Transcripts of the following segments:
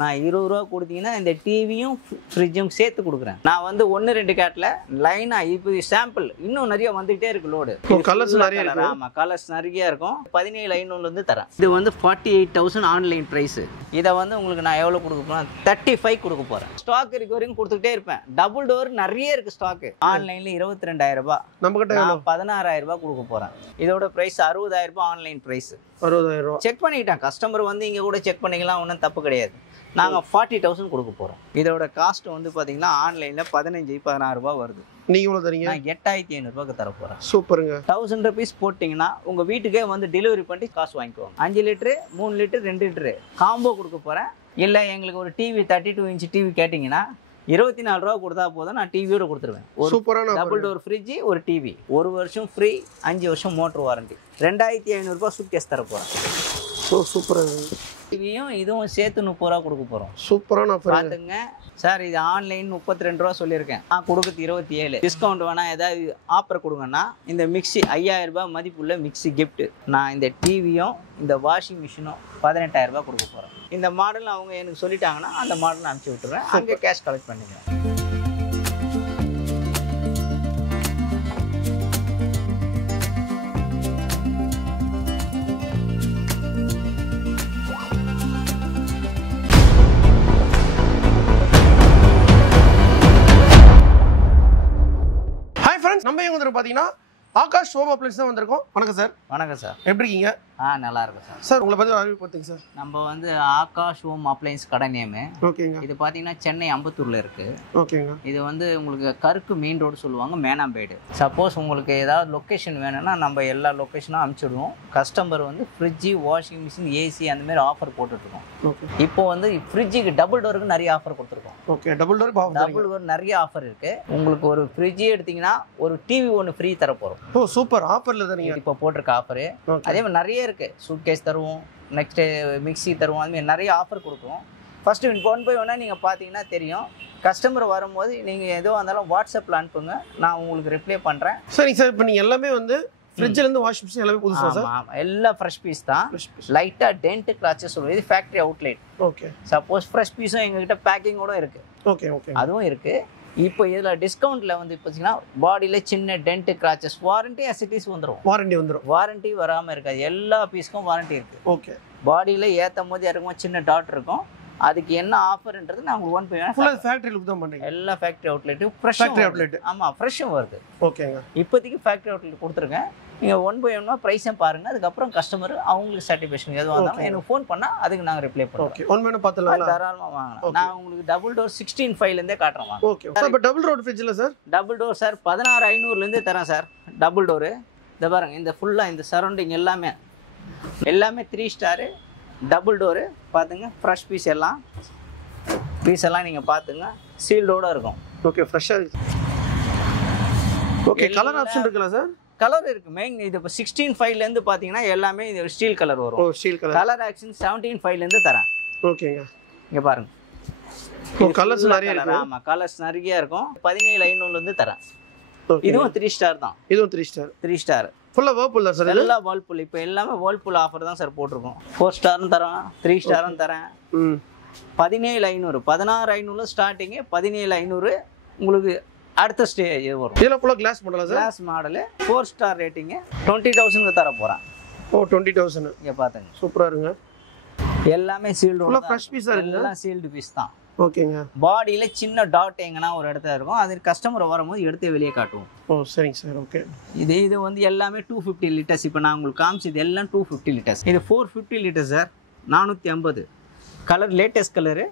நான் 20 ரூபா கொடுத்தீங்கன்னா இந்த டிவியும் ஃப்ரிட்ஜும் சேர்த்து கொடுக்குறேன். நான் வந்து 1-2 கேட்டில் லைனாக இப்போ சாம்பிள் இன்னும் நிறைய வந்துகிட்டே இருக்கு லோடு. கலர்ஸ் நிறைய இருக்கு. ஆமாம், கலர்ஸ் நிறைய இருக்கும். 17,500 தரேன். இது வந்து 48,000 ஆன்லைன் ப்ரைஸு. இதை வந்து உங்களுக்கு நான் எவ்வளோ கொடுக்க போகிறேன்? 35 கொடுக்க போகிறேன். ஸ்டாக் இருக்க வரைக்கும் கொடுத்துக்கிட்டே இருப்பேன். டபுள் டோர் நிறைய இருக்குது ஸ்டாக்கு. ஆன்லைனில் 22,000 ரூபாய், நம்ம கிட்ட 16,000 ரூபாய் கொடுக்க போகிறேன். இதோட ப்ரைஸ் 60,000 ரூபாய் ஆன்லைன் ப்ரைஸ். 60,000 ரூபாய் செக் பண்ணிக்கிட்டேன். கஸ்டமர் வந்து இங்கே கூட செக் பண்ணிக்கலாம், ஒன்றும் தப்பு கிடையாது. நாங்கள் 40,000 கொடுக்க போகிறோம். இதோட காஸ்ட் வந்து பார்த்தீங்கன்னா ஆன்லைனில் 15-16 ரூபாய் வருது. நீங்கள் எவ்வளோ தரீங்க? நான் 8,500 ரூபாய்க்கு தர போகிறேன். சூப்பருங்க. 1000 rupees போட்டிங்கன்னா உங்கள் வீட்டுக்கே வந்து டெலிவரி பண்ணி காசு வாங்கிக்குவாங்க. 5 லிட்டரு, 3 லிட்டரு, 2 லிட்டரு காம்போ கொடுக்க போகிறேன். இல்லை எங்களுக்கு ஒரு டிவி 32 இன்ச் டிவி கேட்டிங்கன்னா 24 ரூபா கொடுத்தா போதும், நான் டிவியோட கொடுத்துருவேன். ஒரு சூப்பரான டபுள் டோர் ஃப்ரிட்ஜ், ஒரு டிவி, 1 வருஷம் ஃப்ரீ, 5 வருஷம் மோட்டர் வாரண்டி. 2,500 ரூபாய் சூட் கேஸ் தர போகிறேன். சூப்பராக டிவியும் இதுவும் சேர்த்து 30 ரூபா கொடுக்க போகிறோம். சூப்பரான பார்த்துங்க சார். இது ஆன்லைன் 32 ரூபா சொல்லியிருக்கேன். நான் கொடுக்குறது 27. டிஸ்கவுண்ட் வேணா ஏதாவது ஆஃபர் கொடுங்கன்னா இந்த மிக்சி 5,000 ரூபாய் மதிப்புள்ள மிக்சி கிஃப்ட். நான் இந்த டிவியும் இந்த வாஷிங் மிஷினும் 18,000 ரூபாய் கொடுக்க போகிறேன். இந்த மாடல் அவங்க எனக்கு சொல்லிட்டாங்கன்னா அந்த மாடல் அனுப்பிச்சி விட்டுருவேன். அங்கே கேஷ் கலெக்ட் பண்ணிக்கிறேன். நம்ம எங்க வந்து பாத்தீங்கன்னா ஆகாஷ் ஹோம் அப்ளையன்ஸ் தான் வந்திருக்கோம். வணக்கம் சார். வணக்கம் சார். எப்படி இருக்கீங்க? நல்லா இருக்கும் சார். சார் உங்களை பத்தி அறிவு பார்த்தீங்க சார். நம்ம வந்து ஆகாஷ் ஹோம் அப்ளையன்ஸ் கடை நேமு. ஓகேங்க. இது பார்த்தீங்கன்னா சென்னை அம்பத்தூர்ல இருக்கு. ஓகேங்க. இது வந்து உங்களுக்கு கருக்கு மெயின் ரோடு சொல்லுவாங்க, மேனாம்பேடு. சப்போஸ் உங்களுக்கு ஏதாவது லொக்கேஷன் வேணும்னா நம்ம எல்லா லொக்கேஷனும் அனுப்பிச்சிடுவோம். கஸ்டமர் வந்து ஃப்ரிட்ஜு, வாஷிங் மிஷின், ஏசி அந்த மாதிரி ஆஃபர் போட்டுட்ருக்கோம். இப்போ வந்து ஃப்ரிட்ஜுக்கு டபுள் டோருக்கு நிறைய ஆஃபர் கொடுத்துருக்கோம். ஓகே. டபுள் டோர் நிறைய ஆஃபர் இருக்கு. உங்களுக்கு ஒரு ஃப்ரிட்ஜ் எடுத்தீங்கன்னா ஒரு டிவி ஒன்று ஃப்ரீ தர போகிறோம். ஓ சூப்பர். ஆஃபர்ல தான் நீங்கள் இப்போ போட்டிருக்க ஆஃபரு. அதே மாதிரி நிறைய இருக்கு. சூட் கேஸ் தருவோம், நெக்ஸ்ட்டு மிக்சி தருவோம். அதுமாதிரி நிறைய ஆஃபர் கொடுக்குறோம். ஃபஸ்ட்டு 1 by 1 நீங்கள் பார்த்தீங்கன்னா தெரியும். கஸ்டமர் வரும்போது நீங்கள் எதுவாக இருந்தாலும் வாட்ஸ்அப்பில் அனுப்புங்க, நான் உங்களுக்கு ரிப்ளை பண்ணுறேன். சரிங்க சார். இப்போ நீங்கள் எல்லாமே வந்து ஃப்ரிட்ஜ்ல இருந்து வாஷிங் மிஷின் எல்லாமே புதுசா சார்? ஆமாம், எல்லாம் ஃப்ரெஷ் பீஸ் தான். லைட்டாக டென்ட் கிராச்சஸ் சொல்லுவோம். இது factory outlet. Okay. Suppose fresh பீஸும் எங்ககிட்ட பேக்கிங்கோட இருக்குது. Okay okay. அதுவும் இருக்குது. இப்போ இதில் டிஸ்கவுண்ட்டில் வந்து பார்த்தீங்கன்னா பாடியில் சின்ன டென்ட் கிராச்சஸ் வாரண்டி அசிட்டிஸ் வந்துடும். வாரண்டி வராமல் இருக்காது. எல்லா பீஸ்க்கும் வாரண்டி இருக்குது. ஓகே. பாடியில் ஏற்றும் போது இறக்கும்போது சின்ன டாட் இருக்கும். அதுக்கு என்ன ஆஃபர்ன்றது நான் உங்களுக்கு 1 by 1 ஃபுல்லா ஃபேக்டரி லுக் தான் பண்றீங்க. எல்லா ஃபேக்டரி அவுட்லெட் ஃப்ரெஷ் அவுட்லெட். ஆமாம், ஃப்ரெஷ்ஷும் வருது. ஓகேங்க. இப்போதைக்கு ஃபேக்டரி அவுட்லெட் கொடுத்துருங்க. நீங்கள் 1 by 1 ப்ரைஸும் பாருங்கள். அதுக்கப்புறம் கஸ்டமர் அவங்களுக்கு சாட்டிஸ்ஃபேக்ஷன் எதுவாக இருந்தாலும் எனக்கு ஃபோன் பண்ணால் அதுக்கு நாங்கள் ரிப்ளை பண்ணுவோம். ஓகே. 1 by 1 பார்த்துலாம் தாராளமாக வாங்கலாம். நான் உங்களுக்கு டபுள் டோர் 16.5லேருந்தே காட்டுறேன். வாங்க. Okay sir. இப்போ டபுள் டோர் ஃப்ரிட்ஜில் சார் டபுள் டோர் சார் 16,500லேருந்தே தரேன் சார். டபுள் டோரு இதை பாருங்கள். இந்த ஃபுல்லாக இந்த சரௌண்டிங் எல்லாமே 3 ஸ்டாரு டபுள் டோரு. பார்த்துங்க, ஃப்ரெஷ் பீஸ் எல்லாம் நீங்கள் பார்த்துங்க, சீல்டோட இருக்கும். ஓகே. ஃப்ரெஷ்ஷாக இருக்கு. ஓகே. கலர் ஆப்ஷன் இருக்குல்ல சார்? கலர் இருக்கு. மெயின் இது இப்போ 16.5லேருந்து பார்த்தீங்கன்னா எல்லாமே இது ஸ்டீல் கலர் வரும். ஓ ஸ்டீல் கலர். கலர் ஆக்ஷன் 17.5லேருந்து தரேன். ஓகேங்க. இங்கே பாருங்க. ஓ கலர்ஸ் நிறைய இருக்கு. ஆமாம், கலர்ஸ் நிறைய இருக்கும். 17,500லேருந்து தரேன். இதுவும் 3 ஸ்டார் தான். இதுவும் 3 ஸ்டார். 3 ஸ்டார். ஃபுல்லாக வேர்பூல் தான் சார்? எல்லாம் வேர்பூல். இப்போ எல்லாமே வேர்பூல் ஆஃபர் தான் சார் போட்டிருக்கோம். 4 ஸ்டாரும் தரேன், 3 ஸ்டாரும் தரேன். 17,500 16,500 ஸ்டார்டிங்கு. 17,500 உங்களுக்கு அடுத்த ஸ்டேஜ் வரும். இதெல்லாம் ஃபுல்லாக கிளாஸ் மாடலா sir? Glass model 4 star rating 20,000 தர போகிறேன். ஓ 20,000. இங்கே பார்த்துங்க, சூப்பராக இருங்க. எல்லாமே சீல்டு. ஃபுல்லாக ஃப்ரெஷ் பீஸாக இருக்கு. எல்லாம் சீல்டு பீஸ் தான். ஓகேங்க. பாடியில் சின்ன டாட் எங்கன்னா ஒரு இடத்துல இருக்கும். அது கஸ்டமர் வரும்போது எடுத்து வெளியே காட்டுவோம். ஓ சரிங்க சார். ஓகே. இது வந்து எல்லாமே 250 லிட்டர்ஸ். இப்போ நான் உங்களுக்கு காமிச்சது எல்லாம் 250 லிட்டர்ஸ். இது 450 litres sir. 450. Colour latest colour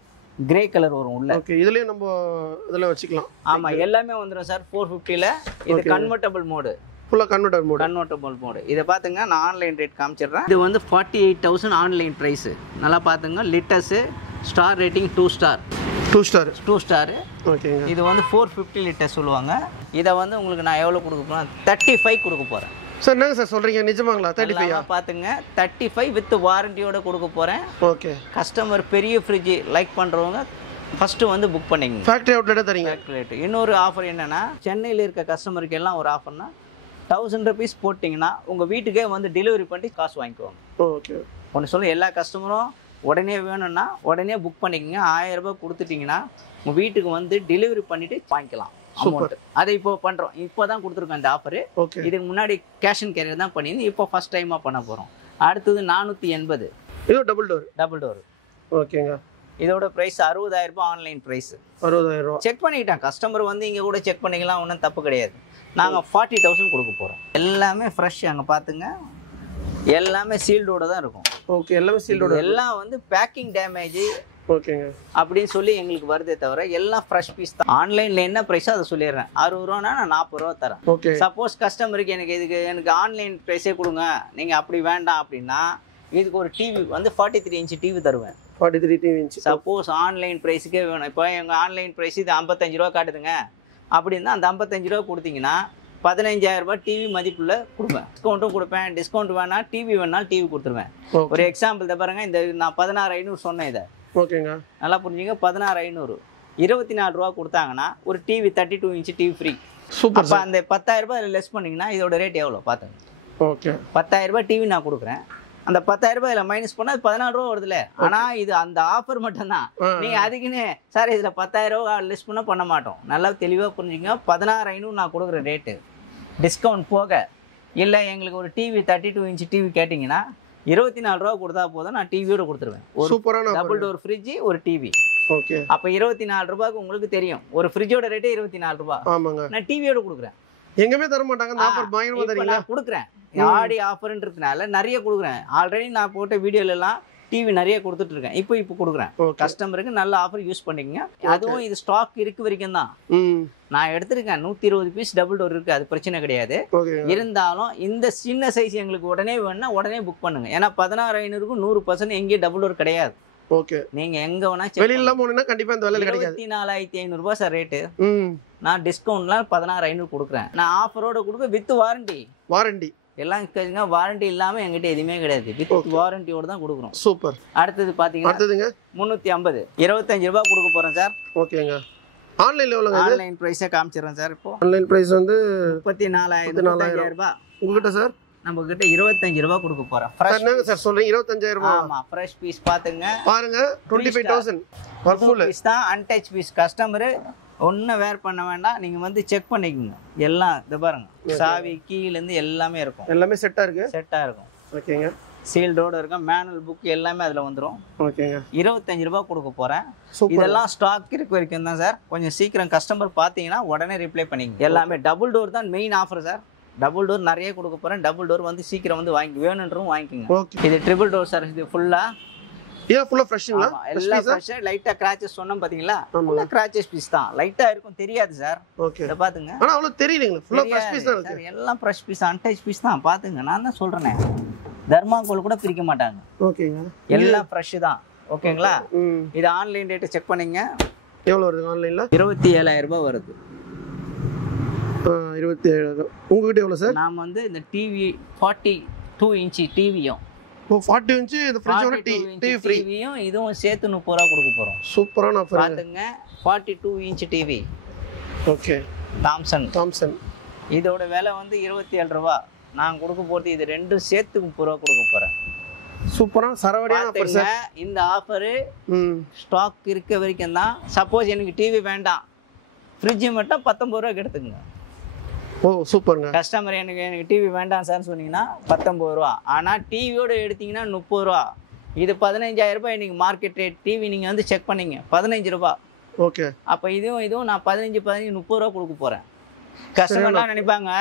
grey colour வரும் உள்ள. ஓகே. இதுலயும் நம்ம இதெல்லாம் வச்சுக்கலாம். ஆமா, எல்லாமே வந்துரும் சார் 450ல. இது கன்வெர்ட்டபிள் மோடு. ஃபுல்லா கன்வெர்ட்டபிள் மோடு. இதை பாத்துங்க, நான் ஆன்லைன் ரேட் காமிச்சிடுறேன். இது வந்து 48,000 ஆன்லைன் பிரைஸ். நல்லா பாத்துங்க. Litres star rating 2 star. 2 star. ஓகேங்க. இது வந்து 450 லிட்டர் சொல்லுவாங்க. இதை வந்து உங்களுக்கு நான் எவ்வளவு கொடுக்க போறேன்? 35 கொடுக்க போறேன். சார் என்னங்க சார் சொல்றீங்க? நிஜமாங்களா? 35 பாத்துங்க. 35 வித் வாரண்டியோட கொடுக்க போறேன். ஓகே. கஸ்டமர் பெரிய ஃப்ரிட்ஜ் லைக் பண்றவங்க ஃபர்ஸ்ட் வந்து புக் பண்ணிங்க. ஃபேக்டரி அவுட்லெட்டே தரீங்க. இன்னொரு ஆஃபர் என்னன்னா, சென்னையில் இருக்க கஸ்டமருக்கு எல்லாம் ஒரு ஆஃபர்னா 1000 rupees போட்டிங்கன்னா உங்கள் வீட்டுக்கே வந்து டெலிவரி பண்ணி காசு வாங்கிக்குவாங்க. ஓகே. ஒன்று சொல்ல, எல்லா கஸ்டமரும் உடனே வேணும்னா உடனே புக் பண்ணிக்கோங்க. 1000 ரூபாய் கொடுத்துட்டிங்கன்னா உங்கள் வீட்டுக்கு வந்து டெலிவரி பண்ணிவிட்டு வாங்கிக்கலாம் அமௌண்ட். அதை இப்போ பண்ணுறோம், இப்போ தான் கொடுத்துருக்கோம் இந்த ஆஃபரு. இதுக்கு முன்னாடி கேஷ் அண்ட் கேரியர் தான் பண்ணியிருந்து, இப்போ ஃபஸ்ட் டைமாக பண்ண போகிறோம். அடுத்தது 480. இது டபுள் டோர். ஓகேங்க. இதோட ப்ரைஸ் 60,000 ரூபாய் ஆன்லைன் ப்ரைஸ். 60,000 ரூபா. செக் பண்ணிக்கிட்டான் கஸ்டமர் வந்து இங்கே கூட செக் பண்ணிக்கலாம், ஒன்றும் தப்பு கிடையாது. நாங்கள் 40,000 கொடுக்க போகிறோம். எல்லாமே ஃப்ரெஷ், அங்கே பார்த்துங்க, எல்லாமே சீல்டோட தான் இருக்கும். ஓகே, எல்லாமே சீல்டோட. எல்லாம் வந்து பேக்கிங் டேமேஜ் ஓகேங்க அப்படின்னு சொல்லி எங்களுக்கு வருதே தவிர எல்லாம் ஃப்ரெஷ் பீஸ் தான். ஆன்லைனில் என்ன ப்ரைஸோ அதை சொல்லிடுறேன். 60 ரூபானா நான் 40 ரூபா தரேன். ஓகே. சப்போஸ் கஸ்டமருக்கு எனக்கு ஆன்லைன் ப்ரைஸே கொடுங்க, நீங்கள் அப்படி வேண்டாம் அப்படின்னா இதுக்கு ஒரு டிவி வந்து 43 இன்ச் டிவி தருவேன். 43 இன்ச். சப்போஸ் ஆன்லைன் ப்ரைஸுக்கே வேணும், இப்போ எங்கள் ஆன்லைன் ப்ரைஸ் இது 55 ரூபா காட்டுதுங்க அப்படின்னா அந்த 55 ரூபா கொடுத்தீங்கன்னா 15,000 ரூபாய் டிவி மதிப்புள்ள கொடுப்பேன். டிஸ்கவுண்ட்டும் கொடுப்பேன். டிஸ்கவுண்ட் வேணா டிவி வேணாலும் டிவி கொடுத்துருவேன். ஒரு எக்ஸாம்பிள் தான் பாருங்க, இந்த நான் 16,500 சொன்னேன். இதை ஓகேங்க நல்லா புரிஞ்சுங்க. 16,500 24 ரூபா கொடுத்தாங்கன்னா ஒரு TV 32 inch TV free. Super. அப்போ அந்த 10,000 ரூபாய் லெஸ் பண்ணிங்கன்னா இதோட ரேட் எவ்வளோ பார்த்துங்க. ஓகே, 10,000 ரூபாய் டிவி நான் கொடுக்குறேன், அந்த 10,000 ரூபாய் இதில் மைனஸ் பண்ணால் 14 ரூபா வருதுல்ல. ஆனால் இது அந்த ஆஃபர் மட்டும்தான். நீங்கள் அதுக்குன்னு சார் இதில் 10,000 ரூபா லெஸ் பண்ண மாட்டோம். நல்லா தெளிவாக புரிஞ்சுங்க. 16,500 நான் கொடுக்குற ரேட்டு டிஸ்கவுண்ட் போக. இல்லை எங்களுக்கு ஒரு டிவி 32 இன்ச் டிவி கேட்டிங்கன்னா 24 ரூபா கொடுத்தா போதும், நான் டிவியோட கொடுத்துருவேன். ஒரு டபுள் டோர் ஃப்ரிட்ஜ், ஒரு டிவி. ஓகே. அப்போ 24 ரூபாய்க்கு உங்களுக்கு தெரியும், ஒரு ஃப்ரிட்ஜோட ரேட்டே 24 ரூபா. ஆமாங்க. நான் டிவியோட கொடுக்குறேன். எங்கேயுமே தர மாட்டாங்க அந்த ஆஃபர். பயங்கரமா தரீங்க. நான் கொடுக்குறேன், ஆடி ஆஃபர்ன்றதுனால நிறைய கொடுக்குறேன். ஆல்ரெடி நான் போட்ட வீடியோலலாம் டிவி நிறைய கொடுத்துட்டு இருக்கேன். இப்போ கொடுக்குறேன் கஸ்டமருக்கு. நல்ல ஆஃபர் யூஸ் பண்ணிக்கங்க. அதுவும் இது ஸ்டாக் இருக்கு வரைக்கும் தான் நான் எடுத்திருக்கேன். 120 பீஸ் டபுள் டோர் இருக்கு, அது பிரச்சனை கிடையாது. இருந்தாலும் இந்த சின்ன சைஸ் எங்களுக்கு உடனே வேணும்னா உடனே புக் பண்ணுங்க. ஏன்னா 16,500க்கு 100% எங்கேயும் டபுள் டோர் கிடையாது. ஓகே. நீங்க எங்க வேணா வெளியில போனா கண்டிப்பா இந்த விலையில கிடைக்காது. 24,500 ரூபாய் சார் ரேட்டு. நான் டிஸ்கவுண்ட்லாம் 16,500 கொடுக்குறேன். நான் ஆஃபரோட கொடுக்க வித் வாரண்டி எல்லாம் கேளுங்க. வாரண்டி இல்லாம எங்கிட்ட எதுவுமே கிடையாது, வித் வாரண்டியோட தான் கொடுக்குறோம். சூப்பர். அடுத்தது பாத்தீங்கன்னா 350 25 ரூபாய் கொடுக்க போறேன் சார். ஓகேங்க. ஆன்லைன்ல எவ்வளவுங்க? ஆன்லைன் பிரைஸே காமிச்சிடுறேன் சார். இப்போ ஆன்லைன் பிரைஸ் வந்து 34,000 ரூபாய். உங்ககிட்ட சார் நம்ம கிட்ட 25 ரூபாய் கொடுக்க போறேன். என்னங்க சார் சொல்றீங்க? 25,000 ரூபாய்? ஆமா, ஃப்ரெஷ் பீஸ் பாத்துங்க. பாருங்க 25,000 ஃபுல் பீஸ் தான், அன்டச் பீஸ். கஸ்டமர் ஒன்றும் வேர் பண்ண வேண்டாம், நீங்கள் வந்து செக் பண்ணிக்கோங்க. எல்லாம் இதை பாருங்க, சாவி கீழேருந்து எல்லாமே இருக்கும். எல்லாமே செட்டாக இருக்கும். ஓகேங்க. சீல்டோட இருக்கும். மேனுவல் புக் எல்லாமே அதில் வந்துடும். ஓகேங்க. 25 ரூபாய் கொடுக்க போகிறேன். இதெல்லாம் ஸ்டாக் இருக்க வரைக்கும் தான் சார். கொஞ்சம் சீக்கிரம் கஸ்டமர் பார்த்தீங்கன்னா உடனே ரிப்ளை பண்ணிங்க. எல்லாமே டபுள் டோர் தான் main offer sir. Double door நிறைய கொடுக்க போகிறேன். டபுள் டோர் வந்து சீக்கிரம் வந்து வேணுன்றவும் வாங்கிக்கோங்க. இது ட்ரிபிள் டோர் சார். இது ஃபுல்லாக ஃப்ரெஷ்ங்களா? எல்லாம் ஃப்ரெஷ். லைட்டா கிராச்சஸ் சொன்னோம் பாத்தீங்களா? ஃபுல்லா கிராச்சஸ் பீஸ் தான். லைட்டா இருக்கும், தெரியாது சார். ஓகே. இத பாத்துங்க. ஆனா அவ்வளவு தெரியலங்க. ஃபுல்லா ஃப்ரெஷ் பீஸ் தான் இருக்கு. எல்லாம் ஃப்ரெஷ் பீஸ், அன்டச் பீஸ் தான். பாத்துங்க, நான் தான் சொல்றேனே, தர்மாகோல் கூட பிரிக்க மாட்டாங்க. ஓகேங்க. எல்லாம் ஃப்ரெஷ் தான். ஓகேங்களா? இது ஆன்லைன் ரேட் செக் பண்ணீங்க. எவ்வளவு வருது ஆன்லைன்ல? 27,000 ரூபாய் வருது. 27,000. உங்ககிட்ட எவ்வளவு சார்? நாம வந்து இந்த டிவி 42 இன்ச் டிவியும் 40 இன்ச் இந்த ஃப்ரிட்ஜோட டிவி ஃப்ரீ. டிவியும் இதுவும் சேர்த்து 30 ரூபாய் கொடுக்க போறோம். சூப்பரான ஆஃபர். பாத்துங்க, 42 இன்ச் டிவி. ஓகே. தாம்சன். இதோட விலை வந்து 27 ரூபாய். நான் கொடுக்க போறது இது ரெண்டும் சேர்த்து 30 ரூபாய் கொடுக்க போறேன். சூப்பரான சரவடியான ஆஃபர் சார். இந்த ஆஃபர் ஸ்டாக் இருக்க வரைக்கும் தான். சப்போஸ் எனக்கு டிவி வேண்டாம், ஃப்ரிட்ஜ் மட்டும் 19 ரூபாய்க்கு எடுத்துக்கங்க. ஓ சூப்பர்ங்க. கஸ்டமர் எனக்கு டிவி வேண்டாம் சார் சொன்னீங்கன்னா 19 ரூபா. ஆனால் டிவியோட எடுத்தீங்கன்னா 30 ரூபா. இது 15,000 ரூபாய் இன்னைக்கு மார்க்கெட் ரேட். டிவி நீங்கள் வந்து செக் பண்ணீங்க 15 ரூபா. ஓகே. அப்போ இதுவும் நான் 15 30 ரூபா கொடுக்க போகிறேன். கஸ்டமர்லாம் நினைப்பாங்க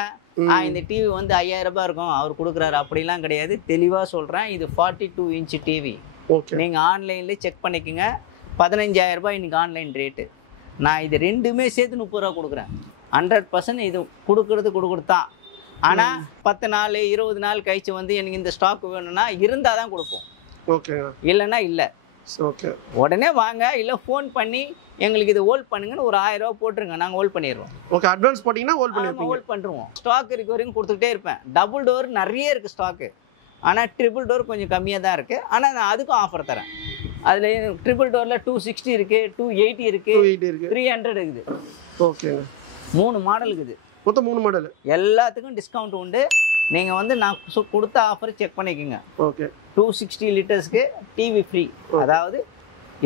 இந்த டிவி வந்து 5,000 ரூபாய் இருக்கும் அவர் கொடுக்குறாரு. அப்படிலாம் கிடையாது, தெளிவாக சொல்கிறேன். இது 42 இன்ச் டிவி. ஓகே. நீங்கள் ஆன்லைன்லேயே செக் பண்ணிக்கோங்க. 15,000 ரூபாய் இன்னைக்கு ஆன்லைன் ரேட்டு. நான் இது ரெண்டுமே சேர்த்து 30 ரூபா கொடுக்குறேன். 100% இது கொடுக்குறது தான். ஆனால் 10 நாள் 20 நாள் கழிச்சு வந்து எனக்கு இந்த ஸ்டாக் வேணும்னா இருந்தால் தான் கொடுப்போம். ஓகே. இல்லைன்னா இல்லை. ஓகே. உடனே வாங்க, இல்லை ஃபோன் பண்ணி எங்களுக்கு இது ஹோல்ட் பண்ணுங்கன்னு ஒரு 1000 ரூபா போட்டுருங்க, நாங்கள் ஹோல்ட் பண்ணிடுவோம். ஓகே. அட்வான்ஸ் போட்டிங்கன்னா ஹோல்ட் பண்ணிடுவோம். ஸ்டாக் இருக்க வரைக்கும் கொடுத்துக்கிட்டே இருப்பேன். டபுள் டோர் நிறைய இருக்குது ஸ்டாக்கு. ஆனால் ட்ரிபிள் டோர் கொஞ்சம் கம்மியாக தான் இருக்குது. ஆனால் நான் அதுக்கும் ஆஃபர் தரேன். அதில் ட்ரிபிள் டோரில் 260 இருக்குது, 280 இருக்குது, 300 இருக்குது. ஓகே. 3 மாடல் இருக்குது. மொத்தம் 3 மாடல். எல்லாத்துக்கும் டிஸ்கவுண்ட் உண்டு. நீங்கள் வந்து நான் கொடுத்த ஆஃபர் செக் பண்ணிக்கோங்க. ஓகே. 260 லிட்டர்ஸ்க்கு டிவி ஃப்ரீ. அதாவது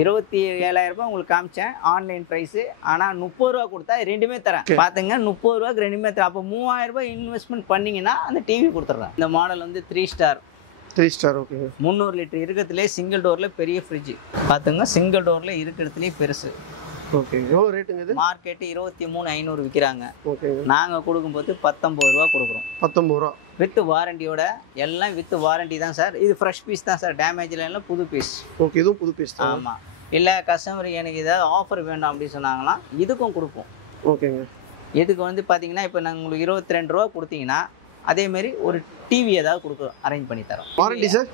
27,000 ரூபாய் உங்களுக்கு காமிச்சேன் ஆன்லைன் ப்ரைஸு. ஆனால் 30 ரூபா கொடுத்தா ரெண்டுமே தரேன். பார்த்துங்க 30 ரூபாய்க்கு ரெண்டுமே தரேன். அப்போ 3000 ரூபாய் இன்வெஸ்ட்மெண்ட் பண்ணிங்கன்னா அந்த டிவி கொடுத்துட்றேன். இந்த மாடல் வந்து 3 ஸ்டார். 3 ஸ்டார். ஓகே. 300 லிட்டர் இருக்கிறதுலே சிங்கிள் டோரில் பெரிய ஃப்ரிட்ஜ். பார்த்துங்க சிங்கிள் டோரில் இருக்கிறதுலே பெருசு. ஓகே. எவ்வளோ ரேட்டுங்க இது? மார்க்கெட்டு 23,500 விற்கிறாங்க. ஓகே. நாங்கள் கொடுக்கும்போது 19 ரூபா கொடுக்குறோம். 19 ரூபா வித் வாரண்டியோட. எல்லாம் வித் வாரண்டி தான் சார். இது ஃப்ரெஷ் பீஸ் தான் சார், டேமேஜில் இல்லை, புது பீஸ். ஓகே. இதுவும் புது பீஸ் தான். ஆமாம். இல்லை கஸ்டமர் எனக்கு ஏதாவது ஆஃபர் வேணும் அப்படின்னு சொன்னாங்கன்னா இதுக்கும் கொடுப்போம். ஓகேங்க. இதுக்கு வந்து பார்த்தீங்கன்னா இப்போ நாங்கள் உங்களுக்கு 22 ரூபா கொடுத்தீங்கன்னா அதேமாரி ஒரு டிவி ஏதாவது கொடுக்க அரேஞ்ச் பண்ணி தரோம். Warranty sir?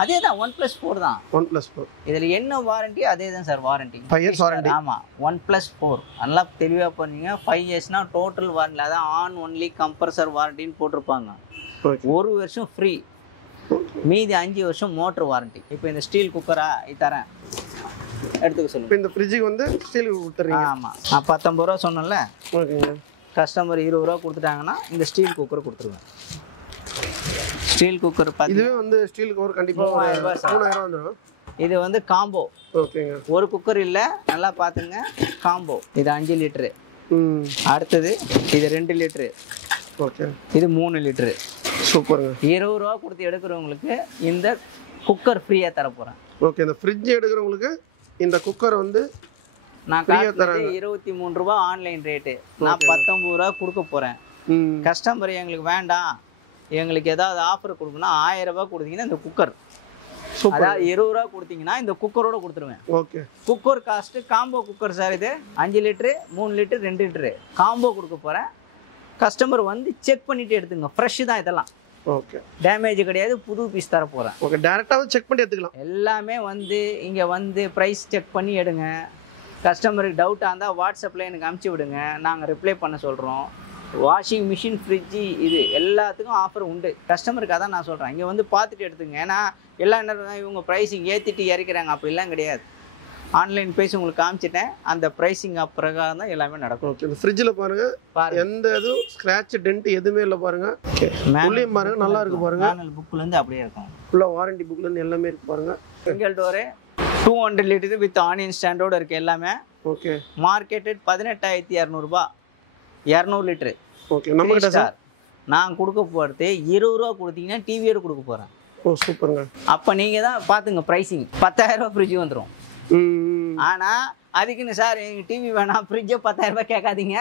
அதே தான் 1+4 தான். 1+4. இதில் என்ன வாரண்டி அதே தான் சார் வாரண்டி. 5 years warranty. ஆமாம் 1+4 நல்லா தெளிவாக பண்ணீங்க. 5 இயர்ஸ்னால் டோட்டல் வாரண்டி. அதான் ஆன் ஒன்லி கம்ப்ரஸர் வாரண்டின்னு போட்டிருப்பாங்க. 1 வருஷம் ஃப்ரீ, மீதி 5 வருஷம் மோட்டர் வாரண்டி. இப்போ இந்த ஸ்டீல் குக்கரா இது தரேன், எடுத்துக்க சொல்லுங்கள். இப்போ இந்த ஃப்ரிட்ஜுக்கு வந்து ஸ்டீல் கொடுத்துறீங்க. ஆமாம். நான் 19 ரூபா சொன்னேன்ல, ஓகேங்க. கஸ்டமர் 20 ரூபா கொடுத்துட்டாங்கன்னா இந்த ஸ்டீல் குக்கர் கொடுத்துருவேன். ஸ்டீல் குக்கர் இதுவே வந்து ஸ்டீல் கவர் கண்டிப்பாக 3000 வந்துடும். இது வந்து காம்போ. ஓகேங்க. ஒரு குக்கர் இல்லை, நல்லா பார்த்துங்க, காம்போ. இது 5 லிட்டரு. அடுத்தது இது 2 லிட்டரு. ஓகே. இது 3 லிட்டரு. சூப்பருங்க. 20 ரூபா கொடுத்து எடுக்கிறவங்களுக்கு இந்த குக்கர் ஃப்ரீயாக தர போகிறேன். ஓகே. இந்த ஃப்ரிட்ஜ் எடுக்கிறவங்களுக்கு இந்த குக்கர் வந்து நான் காட்டுறது 23 ரூபா ஆன்லைன் ரேட்டு. நான் 19 ரூபா கொடுக்க போகிறேன். கஸ்டமர் எங்களுக்கு வேண்டாம், எங்களுக்கு ஏதாவது ஆஃபர் கொடுக்கணும்னா 1000 ரூபாய் கொடுத்தீங்கன்னா இந்த குக்கர், அதாவது 20 ரூபா கொடுத்தீங்கன்னா இந்த குக்கரோட கொடுத்துருவேன். Okay. Cooker cost combo cooker sir. இது 5 லிட்டரு, 3 லிட்டரு, 2 லிட்டரு காம்போ கொடுக்க போகிறேன். கஸ்டமர் வந்து செக் பண்ணிவிட்டு எடுத்துங்க. ஃப்ரெஷ்ஷு தான் இதெல்லாம். ஓகே. டேமேஜ் கிடையாது, புது பீஸ் தர போகிறேன். ஓகே. டேரெக்டாக செக் பண்ணி எடுத்துக்கலாம். எல்லாமே வந்து இங்கே வந்து ப்ரைஸ் செக் பண்ணி எடுங்க. கஸ்டமருக்கு டவுட்டாக இருந்தால் வாட்ஸ்அப்பில் எனக்கு அனுப்பிச்சி விடுங்க, நாங்கள் ரிப்ளை பண்ண சொல்கிறோம். வாஷிங் மிஷின், ஃப்ரிட்ஜு, இது எல்லாத்துக்கும் ஆஃபர் உண்டு. கஸ்டமருக்கு அதான் நான் சொல்கிறேன், இங்கே வந்து பார்த்துட்டு எடுத்துங்க. ஏன்னா எல்லா நேரம் இவங்க ப்ரைஸிங் ஏற்றிட்டு இறக்கிறாங்க, அப்படிலாம் கிடையாது. ஆன்லைன் ப்ரைஸ் உங்களுக்கு காமிச்சிட்டேன், அந்த ப்ரைஸிங் பிரகாரம் தான் எல்லாமே நடக்கும். ஓகே. இந்த ஃப்ரிட்ஜில் பாருங்கள், எந்த இதுவும் ஸ்க்ராட்ச் டென்ட் எதுவுமே இல்லை பாருங்கள். உள்ளேயும் பாருங்கள், நல்லா இருக்குது பாருங்கள். மேனுவல் புக்லேருந்து அப்படியே இருக்கும். ஃபுல்லாக வாரண்டி புக்லேருந்து எல்லாமே இருக்குது பாருங்கள். Single door 200 litre with onion ஸ்டாண்டோடு இருக்குது எல்லாமே. ஓகே. மார்க்கெட்டட் 18,200 ரூபா 200 லிட்டரு. ஓகே. நம்ம கிட்ட சார் நான் கொடுக்க போகிறது 20 ரூபா கொடுத்தீங்கன்னா டிவியோட கொடுக்க போகிறேன். ஓ சூப்பருங்க. அப்போ நீங்கள் தான் பார்த்துங்க ப்ரைஸிங். 10,000 ரூபா ஃப்ரிட்ஜ் வந்துடும். ஆனால் அதுக்குன்னு சார் எங்கள் டிவி வேணாம், ஃப்ரிட்ஜை 10,000 ரூபாய் கேட்காதீங்க.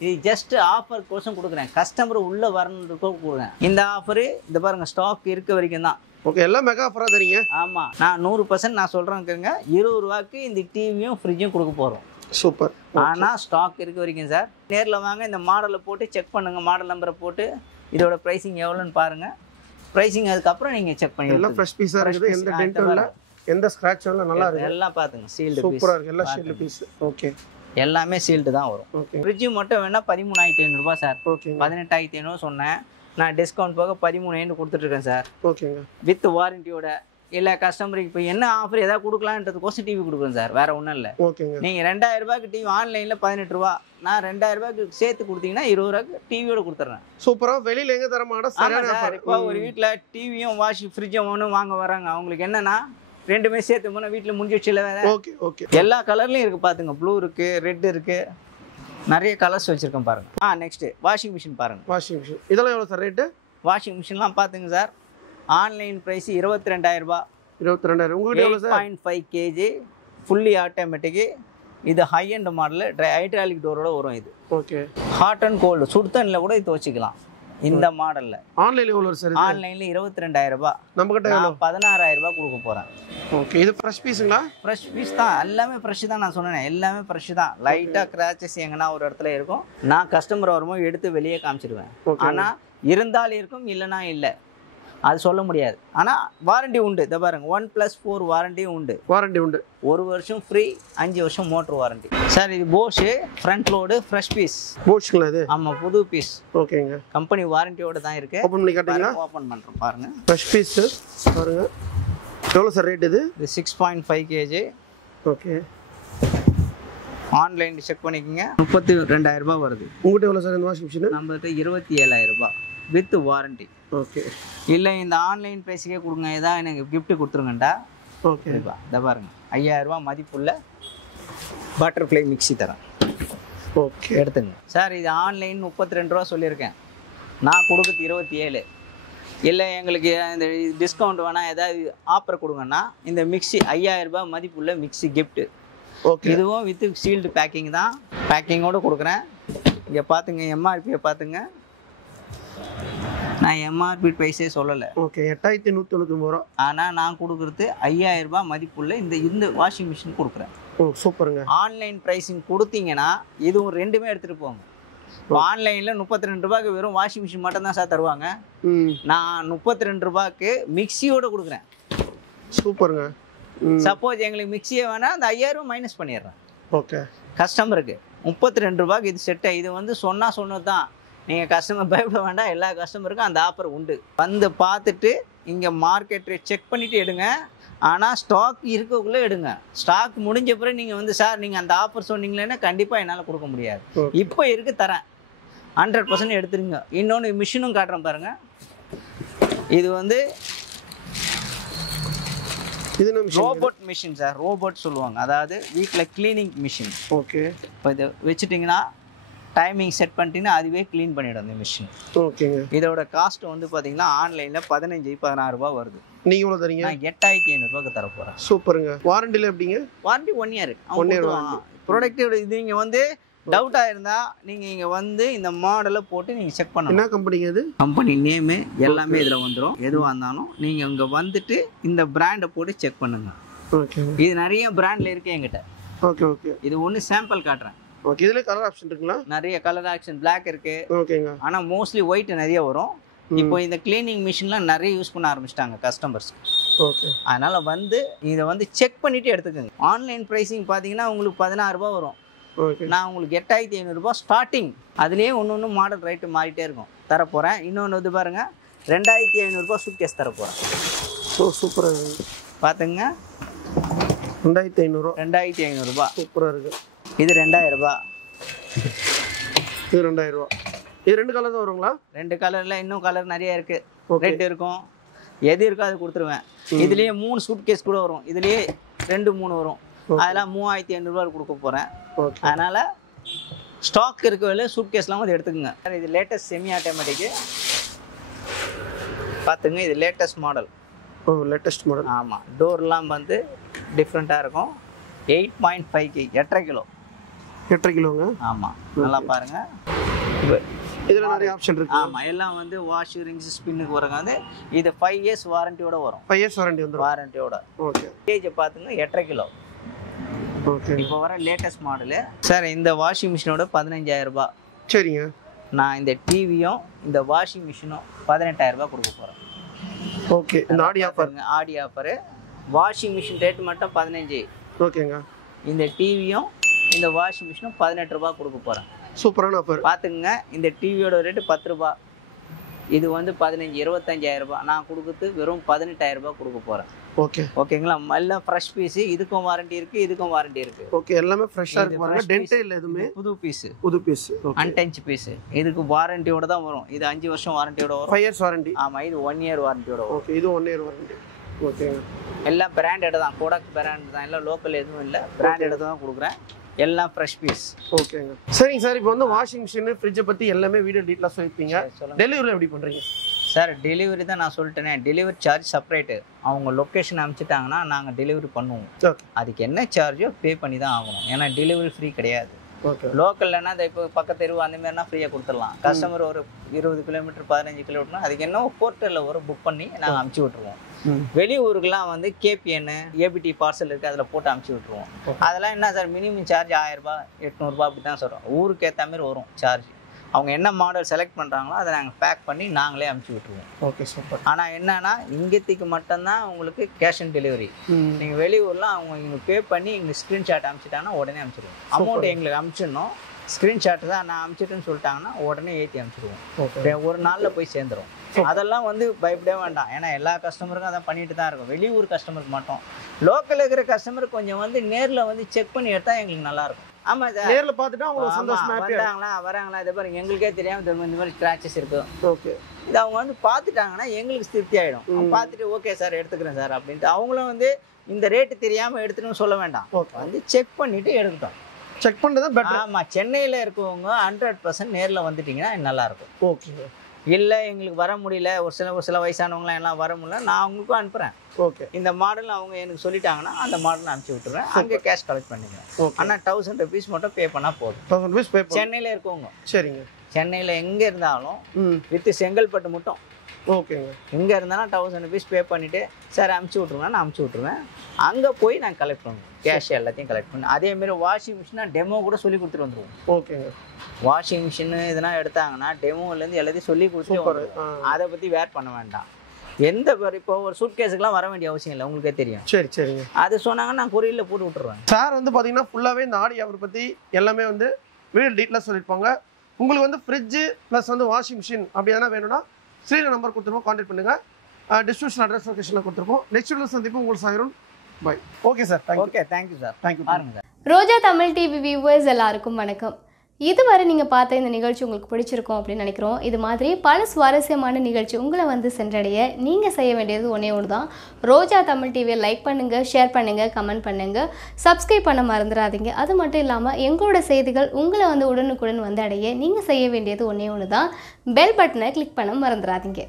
இது ஜஸ்ட் ஆஃபர் கோசம் கொடுக்குறேன், கஸ்டமர் உள்ளே வரணுன்றதுக்கோ கொடுக்குறேன். இந்த ஆஃபரு இந்த பாருங்கள், ஸ்டாக் இருக்க வரைக்கும் தான். ஓகே. எல்லாம் மெகா ஆஃபராக தரீங்க. ஆமாம். நான் 100% நான் சொல்கிறேங்க, 20 ரூபாய்க்கு இந்த டிவியும் ஃப்ரிட்ஜும் கொடுக்க போகிறோம். சூப்பர். ஆனால் ஸ்டாக் இருக்க வரைக்கும் சார். நேரில் வாங்க, இந்த மாடலை போட்டு செக் பண்ணுங்கள், மாடல் நம்பரை போட்டு இதோட ப்ரைஸிங் எவ்வளோன்னு பாருங்கள். ப்ரைஸிங் அதுக்கப்புறம் நீங்கள் செக் பண்ணி. எல்லாம் ஃப்ரெஷ் பீஸாக இருக்குது, எந்த டென்ட்டும் இல்லை, எந்த ஸ்க்ராட்சும் இல்லை, நல்லா இருக்குது. எல்லாம் பார்த்துங்க, சீல்டு சூப்பராக இருக்குது, எல்லாம் சீல்டு பீஸ். ஓகே. எல்லாமே சீல்டு தான் வரும். ஓகே. ஃப்ரிட்ஜு மட்டும் வேணால் 13,500 ரூபா சார். ஓகே. 18,500 சொன்னேன், நான் டிஸ்கவுண்ட் போக 13,500 கொடுத்துட்ருக்கேன் சார். ஓகேங்க. வித் வாரண்டியோட. இல்லை கஸ்டமருக்கு இப்போ என்ன ஆஃபர் ஏதாவது கொடுக்கலான்றதுக்கோசம் டிவி கொடுக்குறேன் சார், வேறு ஒன்றும் இல்லை. ஓகேங்க. நீங்கள் 2,000 ரூபாய்க்கு டிவி ஆன்லைனில் 18 ரூபா, நான் 2,000 ரூபாய்க்கு சேர்த்து கொடுத்தீங்கன்னா 20 ரூபாய்க்கு டிவியோட கொடுத்துட்றேன். சூப்பராக. வெளியில் எங்கே தர மாட்டோம் சார். இப்போ ஒரு வீட்டில் டிவியும் வாஷிங் ஃப்ரிட்ஜும் ஒன்றும் வாங்க வராங்க, அவங்களுக்கு என்னன்னா ரெண்டுமே சேர்த்து போனால் வீட்டில் முடிஞ்சிடுச்சுல வேறு. ஓகே. ஓகே. எல்லா எல்லா கலர்லையும் இருக்குது பார்த்துங்க. ப்ளூ இருக்குது, ரெட் இருக்குது, நிறைய கலர்ஸ் வச்சுருக்கேன் பாருங்கள். நெக்ஸ்ட்டு வாஷிங் மிஷின் பாருங்கள். வாஷிங் மிஷின் இதெல்லாம் எவ்வளோ சார் ரேட்டு? வாஷிங் மிஷின்லாம் பார்த்துங்க சார், ஆன்லைன் ப்ரைஸ் 22,000 ரூபா. 22,000. உங்கள்கிட்ட எவ்வளோ சார்? 8.5 kg fully automatic. இது ஹை அண்ட் மாடலு, ஹைட்ராலிக் டோரோட வரும் இது. ஓகே. ஹாட் அண்ட் கோல்டு சுடுதண்ணில் கூட இது வச்சுக்கலாம் இந்த மாடலில். ஆன்லைனில் எவ்வளோ சார்? ஆன்லைனில் 22,000 ரூபா. நம்மகிட்ட 16,000 ரூபா கொடுக்க போகிறேன். ஓகே. இது ஃப்ரெஷ் பீஸுங்களா? ஃப்ரெஷ் பீஸ் தான், எல்லாமே ஃப்ரெஷ் தான். நான் சொன்னேன் எல்லாமே ஃப்ரெஷ் தான். லைட்டாக கிராச்சஸ் எங்கன்னா ஒரு இடத்துல இருக்கும், நான் கஸ்டமர் வரும்போது எடுத்து வெளியே காமிச்சிடுவேன். ஆனால் இருந்தாலும் இருக்கும், இல்லைனா இல்லை, அது சொல்ல முடியாது. ஆனால் வாரண்டி உண்டு. இதை பாருங்க, 1+4 வாரண்டியும் உண்டு. வாரண்டி உண்டு. 1 வருஷம் ஃப்ரீ, 5 வருஷம் மோட்ரு வாரண்டி. சார் இது போஷு ஃப்ரண்ட் லோடு ஃப்ரெஷ் பீஸ். போஷுங்களா இது? ஆமாம், புது பீஸ். ஓகேங்க. கம்பெனி வாரண்டியோடு தான் இருக்குது. ஓப்பன் பண்ணி காட்டுங்களா? ஓப்பன் பண்ணுறோம் பாருங்கள். ஃப்ரெஷ் பீஸ் பாருங்கள். எவ்வளோ சார் ரேட் இது? 6.5 kg. ஓகே. ஆன்லைன் செக் பண்ணிக்கோங்க. 32,000 ரூபாய் வருது. உங்கள்கிட்ட எவ்வளோ சார் இந்த வாஷிங் மிஷின்? நம்மகிட்ட 27,000 ரூபாய். With warranty. ஓகே. இல்லை இந்த ஆன்லைன் ப்ரைஸுக்கே கொடுங்க, ஏதாவது எனக்கு கிஃப்ட்டு கொடுத்துருங்கண்டா. ஓகே. இதை பாருங்க, 5000 ரூபா மதிப்புள்ள பட்டர்ஃப்ளை மிக்ஸி தரேன். ஓகே, எடுத்துங்க சார். இது ஆன்லைன் 32 ரூபா சொல்லியிருக்கேன், நான் கொடுக்குறது 27. இல்லை எங்களுக்கு இந்த டிஸ்கவுண்ட் வேணால் ஏதாவது ஆஃபர் கொடுங்கன்னா இந்த மிக்ஸி 5000 ரூபா மதிப்புள்ள மிக்ஸி கிஃப்ட்டு. ஓகே. இதுவும் வித் சீல்டு பேக்கிங் தான், பேக்கிங்கோடு கொடுக்குறேன். இங்கே பார்த்துங்க, எம்ஆர்பியை பார்த்துங்க, நான் எம்ஆர்பி ப்ரைஸே சொல்லலை. ஓகே. 8199 ரூபா. ஆனால் நான் கொடுக்குறது 5000 ரூபா மதிப்புள்ள இந்த வாஷிங் மிஷின் கொடுக்குறேன். ஓ சூப்பருங்க. ஆன்லைன் ப்ரைஸிங் கொடுத்தீங்கன்னா இதுவும் ரெண்டுமே எடுத்துகிட்டு போங்க. ஆன்லைனில் 32 ரூபாய்க்கு வெறும் வாஷிங் மிஷின் மட்டும் தான் சார் தருவாங்க. நான் 32 ரூபாய்க்கு மிக்சியோடு கொடுக்குறேன். சூப்பருங்க. சப்போஸ் எங்களுக்கு மிக்சியே வேணால் அந்த 5000 ரூபா மைனஸ் பண்ணிடுறேன். ஓகே. கஸ்டமருக்கு 32 ரூபாய்க்கு இது செட்டை. இது வந்து சொன்னது தான், நீங்கள் கஸ்டமர் பயப்பட வேண்டாம், எல்லா கஸ்டமருக்கும் அந்த ஆஃபர் உண்டு. வந்து பார்த்துட்டு இங்கே மார்க்கெட் ரேட் செக் பண்ணிவிட்டு எடுங்க. ஆனால் ஸ்டாக் இருக்கக்குள்ளே எடுங்க. ஸ்டாக் முடிஞ்ச பிறகு நீங்கள் வந்து சார் நீங்கள் அந்த ஆஃபர் சொன்னீங்களேன்னா கண்டிப்பாக என்னால் கொடுக்க முடியாது, இப்போ இருக்கு தரேன், 100% எடுத்துருங்க. இன்னொன்று மிஷினும் காட்டுறேன் பாருங்கள். இது வந்து ரோபோட் மிஷின் சார், ரோபோட் சொல்லுவாங்க, அதாவது வீட்டில் கிளீனிங் மிஷின். ஓகே. இப்போ இதை வச்சுட்டிங்கன்னா டைமிங் செட் பண்ணிட்டீங்கன்னா அதுவே க்ளீன் பண்ணிவிடும் அந்த மிஷின். ஓகேங்க. இதோட காஸ்ட் வந்து பார்த்தீங்கன்னா ஆன்லைனில் 15-16 ரூபா வருது. நீங்கள் எவ்வளோ தரீங்க? நான் 8500 ரூபாய்க்கு தர போகிறேன். சூப்பருங்க. வாரண்டியில் எப்படிங்க? Warranty 1 year. 1 year product. இது நீங்கள் வந்து டவுட்டாக இருந்தால் நீங்கள் இங்கே வந்து இந்த மாடலை போட்டு நீங்கள் செக் பண்ணணும். என்ன கம்பெனிங்க இது? கம்பெனி நேமு எல்லாமே இதில் வந்துடும். எதுவாக இருந்தாலும் நீங்கள் இங்கே வந்துட்டு இந்த பிராண்டை போட்டு செக் பண்ணுங்கள். ஓகே. இது நிறைய பிராண்டில் இருக்குது என்கிட்ட. ஓகே. ஓகே. இது ஒன்று சாம்பிள் காட்டுறேன். ஓகே. இதில் கலர் ஆப்ஷன் இருக்குங்களா? நிறைய கலர் ஆப்ஷன், பிளாக் இருக்குது. ஓகேங்க. ஆனால் மோஸ்ட்லி ஒயிட் நிறைய வரும். இப்போ இந்த கிளீனிங் மிஷின்லாம் நிறைய யூஸ் பண்ண ஆரம்பிச்சிட்டாங்க கஸ்டமர்ஸ்க்கு. ஓகே. அதனால் வந்து இதை வந்து செக் பண்ணிவிட்டு எடுத்துக்கோங்க. ஆன்லைன் ப்ரைஸிங் பார்த்தீங்கன்னா உங்களுக்கு 16 ரூபா வரும். ஓகே. நான் உங்களுக்கு 8500 ரூபா ஸ்டார்டிங். அதுலேயே ஒன்று மாடல் ரேட்டு மாறிட்டே இருக்கும். தரப்போகிறேன். இன்னொன்று வந்து பாருங்கள், 2500 ரூபா சூட் கேஸ் தரப்போகிறேன். சூப்பராக பார்த்துங்க, 2500. 2500 ரூபா. சூப்பராக இருக்குது. இது 2000 ரூபா. இது 2000 ரூபா. இது 2 கலர் தான் வருங்களா? 2 கலரில் இன்னும் கலர் நிறைய இருக்குது. ரெட் இருக்கும், எது இருக்கோ அது கொடுத்துருவேன். இதுலேயே 3 சூட் கேஸ் கூட வரும். இதுலேயே 2-3 வரும். அதெல்லாம் 3500 ரூபா கொடுக்க போகிறேன். அதனால் ஸ்டாக் இருக்க வேலை சூட் கேஸ்லாம் வந்து எடுத்துக்கோங்க. இது லேட்டஸ்ட் செமி ஆட்டோமேட்டிக்கு பார்த்துங்க. இது லேட்டஸ்ட் மாடல். Latest model. ஆமாம். டோர்லாம் வந்து டிஃப்ரெண்ட்டாக இருக்கும். 8.5 kg, 8.5 கிலோ. 8.5 கிலோங்க. ஆமாம், நல்லா பாருங்கள். இதில் நிறைய ஆப்ஷன் இருக்குது. ஆமாம், எல்லாம் வந்து வாஷ், ரிங்ஸ், ஸ்பின்னுக்கு வரங்க. வந்து இது 5 இயர்ஸ் வாரண்டியோட வரும். 5 இயர்ஸ் வாரண்டி வந்துடும். வாரண்டியோட. ஓகே. கேஜை பார்த்துங்க, 8.5 கிலோ. ஓகே. இப்போ வர லேட்டஸ்ட் மாடலு சார். இந்த வாஷிங் மிஷினோட 15000 ரூபா. சரிங்க. நான் இந்த டிவியும் இந்த வாஷிங் மிஷினும் 18000 ரூபா கொடுக்க போகிறேன். ஓகே. இந்த ஆடி ஆஃபர். ஆடி ஆஃபரு. வாஷிங் மிஷின் ரேட்டு மட்டும் 15. ஓகேங்க. இந்த டிவியும் இந்த வாஷிங் மிஷினும் 18 ரூபா கொடுக்க போகிறேன். சூப்பரான ஆஃபர். பார்த்துங்க, இந்த டிவியோட ரேட்டு 10 ரூபா. இது வந்து 15, 25000 ரூபா. நான் கொடுக்குறது வெறும் 18000 ரூபா கொடுக்க போகிறேன். ஓகே. ஓகேங்களா? எல்லாம் ஃப்ரெஷ் பீஸு. இதுக்கும் வாரண்டி இருக்குது, இதுக்கும் வாரண்டி இருக்குது. ஓகே. எல்லாமே ஃப்ரெஷ்ஷாக இருக்கு பாருங்க. டென்ட்டே இல்லை எதுவுமே. புது பீஸு. புது பீஸ். Untouch piece. இதுக்கு வாரண்டியோட தான் வரும். இது 5 வருஷம் வாரண்டியோட வரும். 5 இயர்ஸ் வாரண்டி. ஆமாம், இது 1 இயர் வாரண்டியோட வரும். ஓகே. இது 1 இயர் வாரண்டி. ஓகேங்க. எல்லாம் பிராண்டட் தான், கோடாக் பிராண்ட் தான். எல்லாம் லோக்கல் எதுவும் இல்லை, பிராண்டட் தான் கொடுக்குறேன். எல்லாம் ஃப்ரெஷ் பீஸ். ஓகேங்க. சரிங்க சார். இப்போ வந்து வாஷிங் மிஷின், ஃப்ரிட்ஜை பற்றி எல்லாமே வீடியோ டீட்டெயிலாக சொல்லியிருப்பீங்க. டெலிவரி எப்படி பண்ணுறீங்க சார்? டெலிவரி தான் நான் சொல்லிட்டேனே, டெலிவரி சார்ஜ் செப்பரேட்டு. அவங்க லொக்கேஷன் அனுப்பிச்சிட்டாங்கன்னா நாங்கள் டெலிவரி பண்ணுவோம். அதுக்கு என்ன சார்ஜோ பே பண்ணி தான் ஆகணும். ஏன்னா டெலிவரி ஃப்ரீ கிடையாது. லோக்கல்லன்னா இந்த இப்போ பக்கத்து தெருவு அந்த மாதிரினா ஃப்ரீயாக கொடுத்துடலாம். கஸ்டமர் ஒரு 20 கிலோமீட்டர் 15 கிலோமீட்டர்னா அதுக்கு என்ன போர்ட்டலில் ஒரு புக் பண்ணி நாங்கள் அனுப்பிச்சி விட்ருவோம். வெளியூருக்குலாம் வந்து கேபிஎன், ஏபிடி பார்சல் இருக்குது, அதில் போட்டு அனுப்பிச்சி விட்ருவோம். அதெல்லாம் என்ன சார், மினிமம் சார்ஜ் 1000 ரூபா 800 ரூபா அப்படி தான் சொல்கிறோம். ஊருக்கு ஏற்ற மாதிரி வரும் சார்ஜ். அவங்க என்ன மாடல் செலக்ட் பண்ணுறாங்களோ அதை நாங்கள் பேக் பண்ணி நாங்களே அனுப்பிச்சி விட்ருவோம். Okay, super. ஆனால் என்னன்னா இங்கேத்திக்கு மட்டும்தான் உங்களுக்கு கேஷ் ஆன் டெலிவரி. நீங்கள் வெளியூர்லாம் அவங்க இங்கே பே பண்ணி எங்களுக்கு ஸ்க்ரீன்ஷாட் அனுப்பிச்சிட்டாங்கன்னா உடனே அனுப்பிச்சிடுவோம். அமௌண்ட் எங்களுக்கு அனுப்பிச்சிடணும். ஸ்க்ரீன்ஷாட் தான் நான் அனுப்பிச்சிட்டுன்னு சொல்லிட்டாங்கன்னா உடனே ஏற்றி அனுப்பிச்சிடுவோம். ஒரு நாளில் போய் சேர்ந்துடும். அதெல்லாம் வந்து பயப்படவே வேண்டாம். ஏன்னா எல்லா கஸ்டமருக்கும் அதான் பண்ணிட்டு தான் இருக்கும். வெளியூர் கஸ்டமருக்கு மட்டும். லோக்கலில் இருக்கிற கஸ்டமருக்கு கொஞ்சம் வந்து நேரில் வந்து செக் பண்ணி எடுத்தால் எங்களுக்கு நல்லாயிருக்கும். ஆமா சார், நேர்ல பார்த்துட்டு அவங்களுக்கு சந்தோஷமா ஹாப்பியா வராங்களா இதை பாருங்க, எங்களுக்கே தெரியாம தெரியும் இந்த மாதிரி ஸ்க்ராச்சஸ் இருக்கு. ஓகே, இது அவங்க வந்து பார்த்துட்டாங்கன்னா எங்களுக்கு திருப்தி ஆயிடும். பார்த்துட்டு ஓகே சார் எடுத்துக்கிறேன் சார் அப்படின்ட்டு அவங்களும் வந்து இந்த ரேட்டு தெரியாம எடுத்துன்னு சொல்ல வேண்டாம், வந்து செக் பண்ணிட்டு எடுக்கட்டும். செக் பண்றது பெட்டர். ஆமா, சென்னையில இருக்கவங்க 100% நேர்ல வந்துட்டீங்கன்னா நல்லா இருக்கும். ஓகே, இல்லை எங்களுக்கு வர முடியல, ஒரு சில வயசானவங்களாம் எல்லாம் வர முடியல, நான் அவங்களுக்கும் அனுப்புகிறேன். ஓகே, இந்த மாடல் அவங்க எனக்கு சொல்லிட்டாங்கன்னா அந்த மாடல் அனுப்பிச்சி விட்டுறேன், அங்கே கேஷ் கலெக்ட் பண்ணிக்கிறேன். ஆனால் 1000 rupees மட்டும் பே பண்ணால் போதும். 1000 rupees பே பண்ண. சென்னையில் இருக்கவங்க, சரிங்க, சென்னையில் எங்கே இருந்தாலும் வித் செங்கல்பட்டு மட்டும் ஓகேங்க, எங்கே இருந்தாலும் 1000 rupees பே பண்ணிவிட்டு சார் அனுப்பிச்சி விட்ருவேன், நான் அனுப்பிச்சி விட்ருவேன். அங்கே போய் நான் கலெக்ட் பண்ணுவேன், கேஷ் எல்லாத்தையும் கலெக்ட் பண்ணி. அதேமாரி வாஷிங் மிஷினா டெமோ கூட சொல்லி கொடுத்துட்டு வந்துடுவோம். ஓகேங்க, வாஷிங் மிஷின் இதெல்லாம் எடுத்தாங்கன்னா டெமோலேருந்து எல்லாத்தையும் சொல்லி கொடுத்து அதை பற்றி வேர் பண்ண வேண்டாம். எந்த இப்போ ஒரு சூட் கேஸுக்குலாம் வர வேண்டிய அவசியம் இல்லை, உங்களுக்கே தெரியும். சரி சரிங்க, அது சொன்னாங்கன்னா நான் கொரியரில் போட்டு விட்டுருவேன். சார் வந்து பார்த்தீங்கன்னா ஃபுல்லாகவே இந்த ஆடி ஆஃபர் பற்றி எல்லாமே வந்து வீடியோ டீட்டெயிலாக சொல்லியிருப்பாங்க. உங்களுக்கு வந்து ஃப்ரிட்ஜு ப்ளஸ் வந்து வாஷிங் மிஷின் அப்படி எதனா வேணும்னா ஸ்க்ரீனில் நம்பர் கொடுத்துருப்போம், கான்டாக்ட் பண்ணுங்கள். டிஸ்ட்ரிபியூஷன் அட்ரஸ் லொகேஷனில் கொடுத்துருப்போம். நெக்ஸ்ட் வீடியோ சந்திப்போம். உங்களுக்கு சாயிரும். Bye. Okay sir, okay, thank you sir. Thank you பாருங்க sir. Roja Tamil TV viewers எல்லாருக்கும் வணக்கம். இதுவரை நீங்கள் பார்த்த இந்த நிகழ்ச்சி உங்களுக்கு பிடிச்சிருக்கும் அப்படின்னு நினைக்கிறோம். இது மாதிரி பல சுவாரஸ்யமான நிகழ்ச்சி உங்களை வந்து சென்றடைய நீங்கள் செய்ய வேண்டியது ஒன்றே ஒன்று தான். ரோஜா தமிழ் டிவியை லைக் பண்ணுங்கள், ஷேர் பண்ணுங்கள், கமெண்ட் பண்ணுங்கள், சப்ஸ்கிரைப் பண்ண மறந்துடாதீங்க. அது மட்டும் இல்லாமல் எங்களோட செய்திகள் உங்களை வந்து உடனுக்குடன் வந்து அடைய நீங்கள் செய்ய வேண்டியது ஒன்றே ஒன்று தான், பெல் பட்டனை கிளிக் பண்ண மறந்துடாதீங்க.